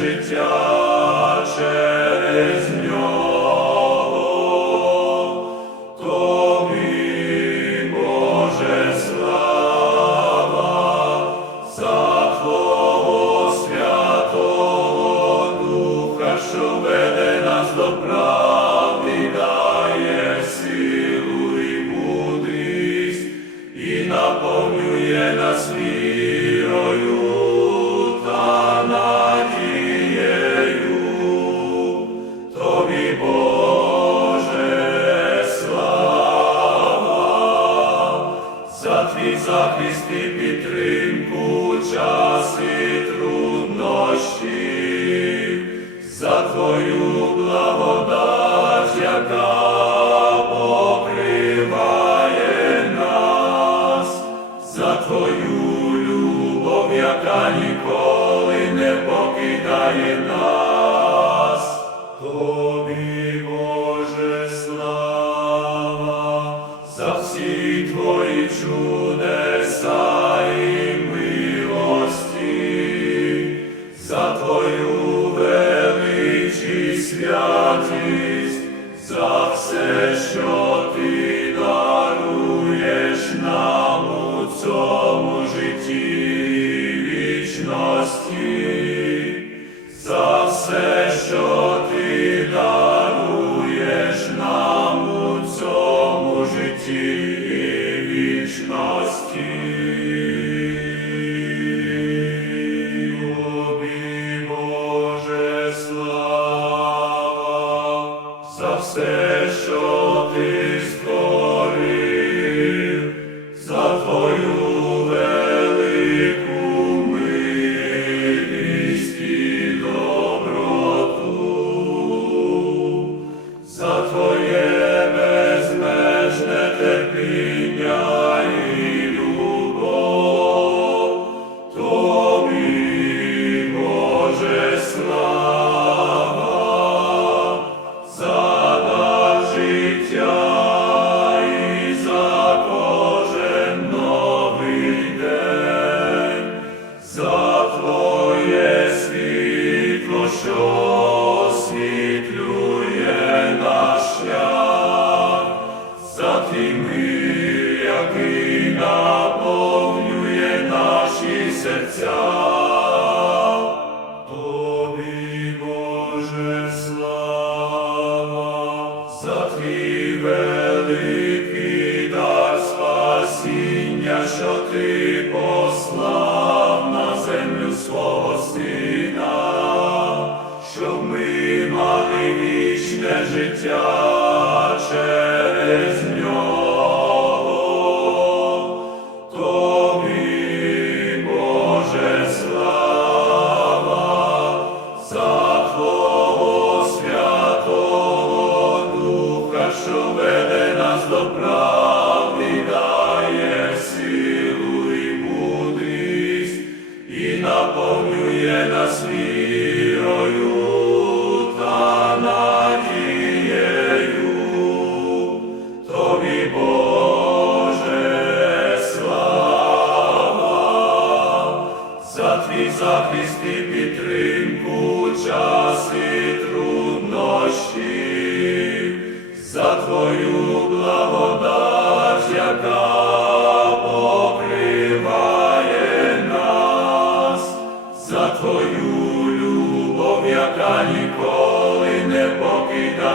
життя. підтримку часи труднощі, за твою благодать, яка покриває нас, за твою любов, яка ніколи не покидає нас.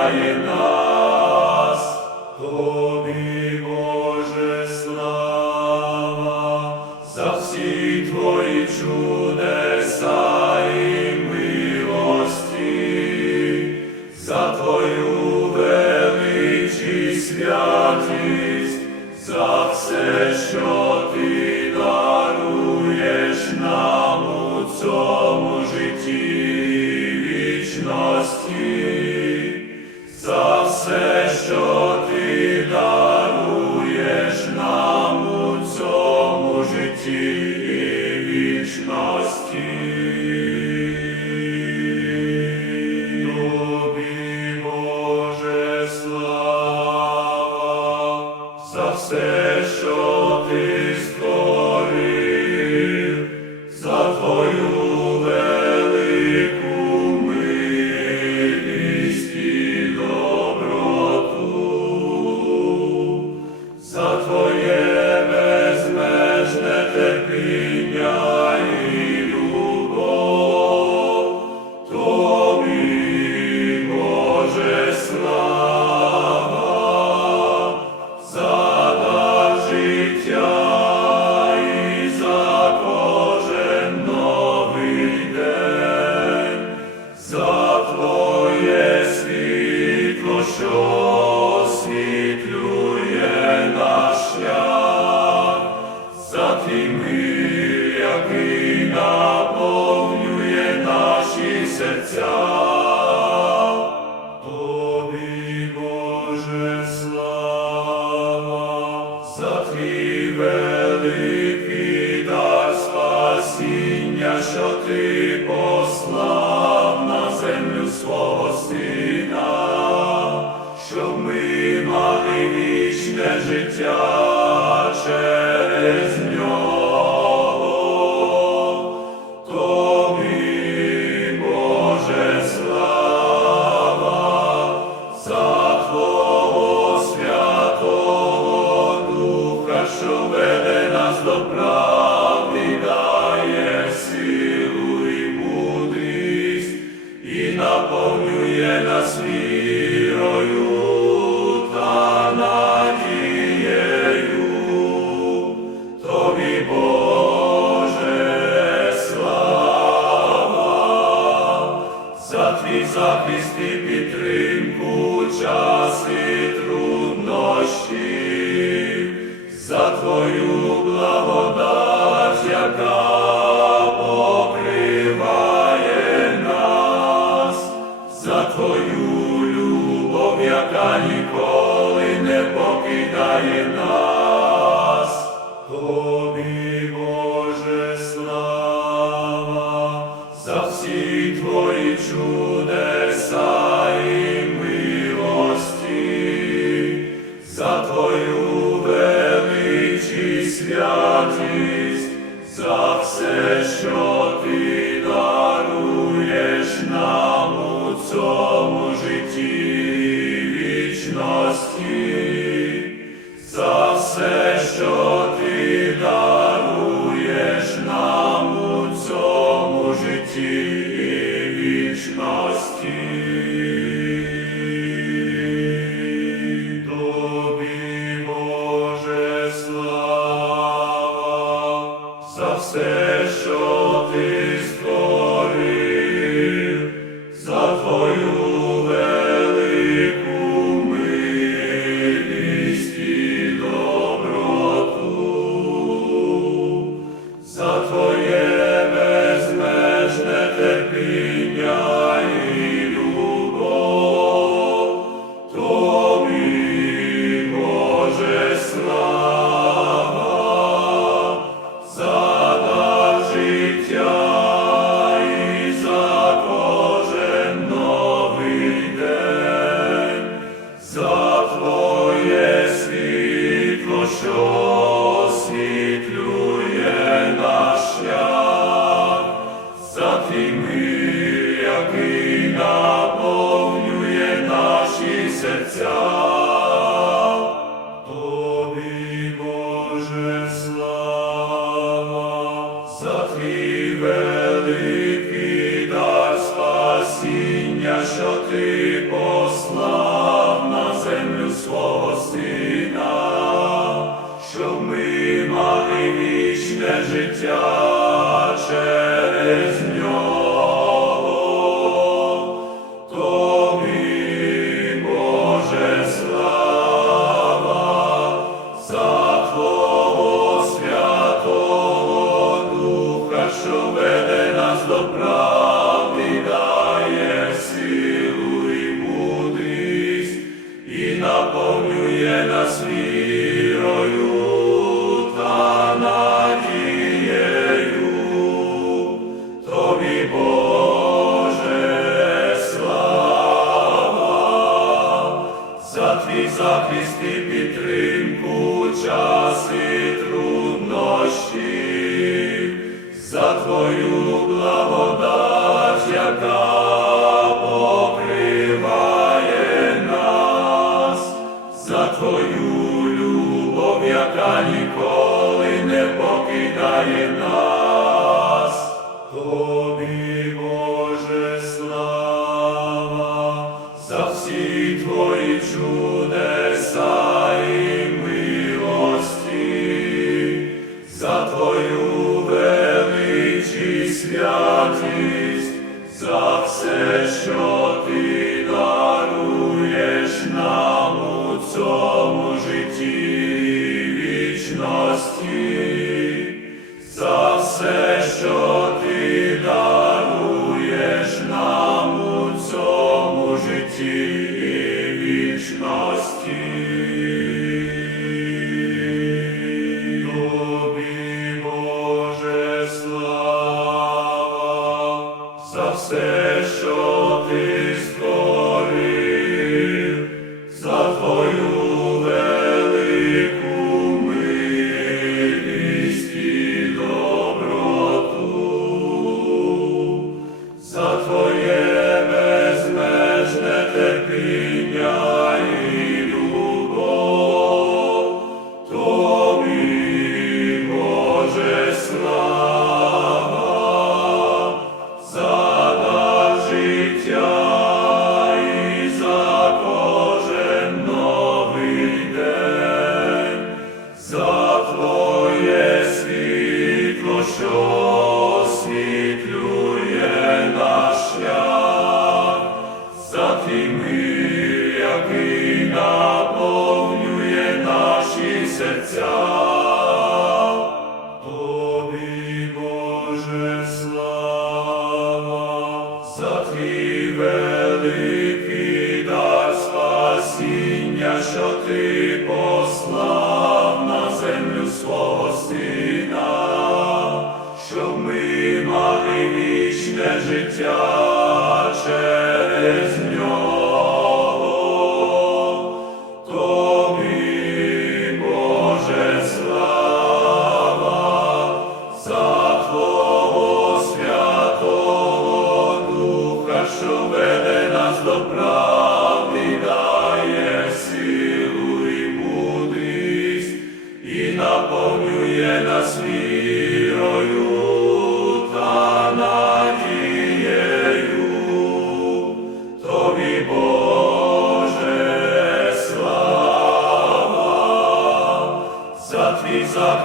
Україна. you. все життя. захист і підтримку часи. святість. який наповнює наші серця. за твою любов, яка ніколи не покидає нас. Christmas. ти послав на землю свого сина, щоб ми мали вічне життя. За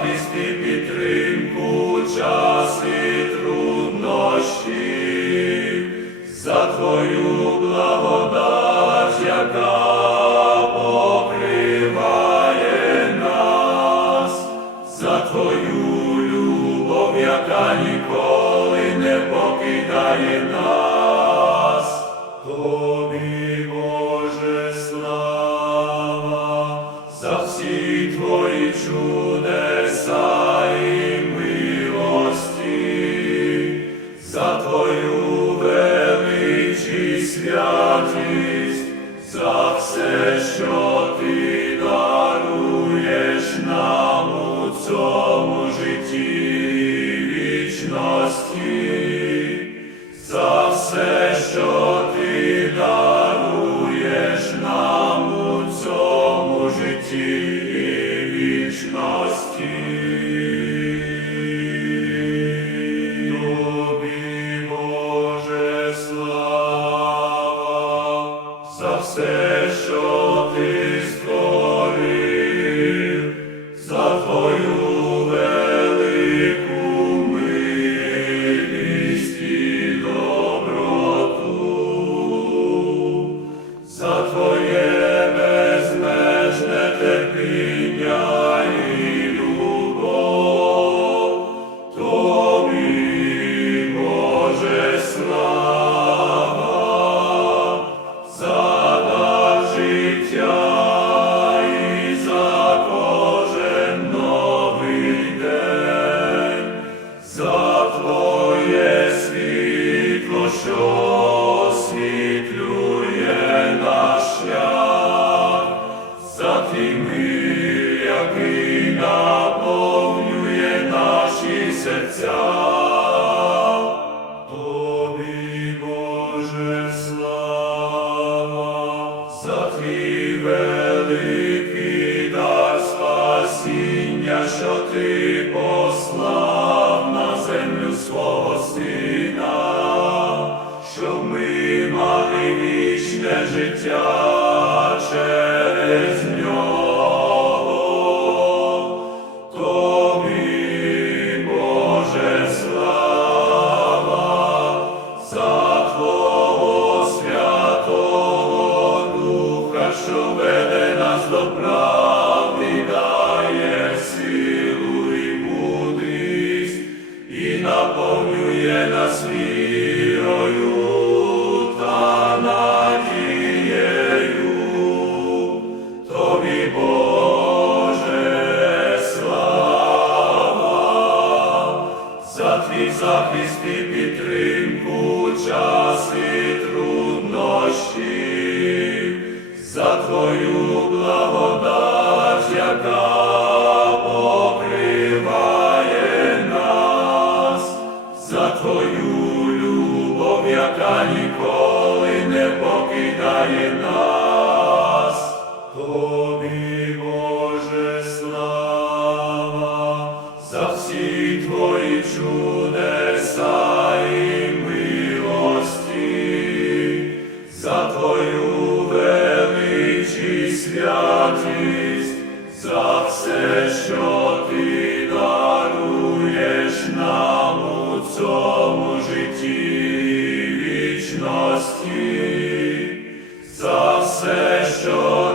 все, що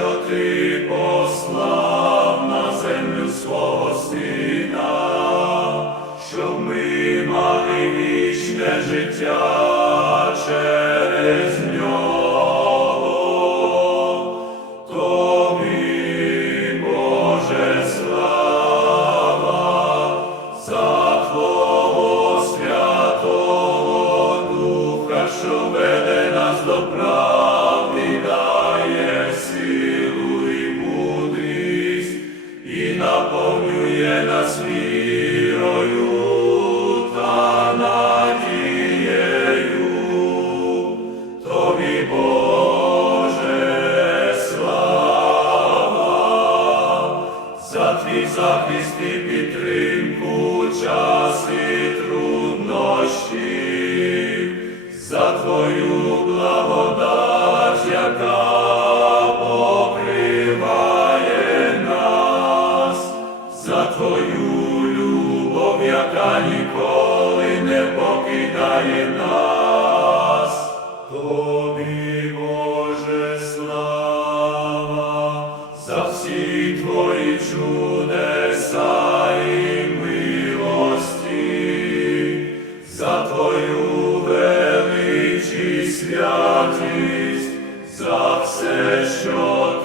що ти послав на землю свого сина, щоб ми мали вічне життя через. Salve, чудеса і милості, за твою величі святість, за все, що.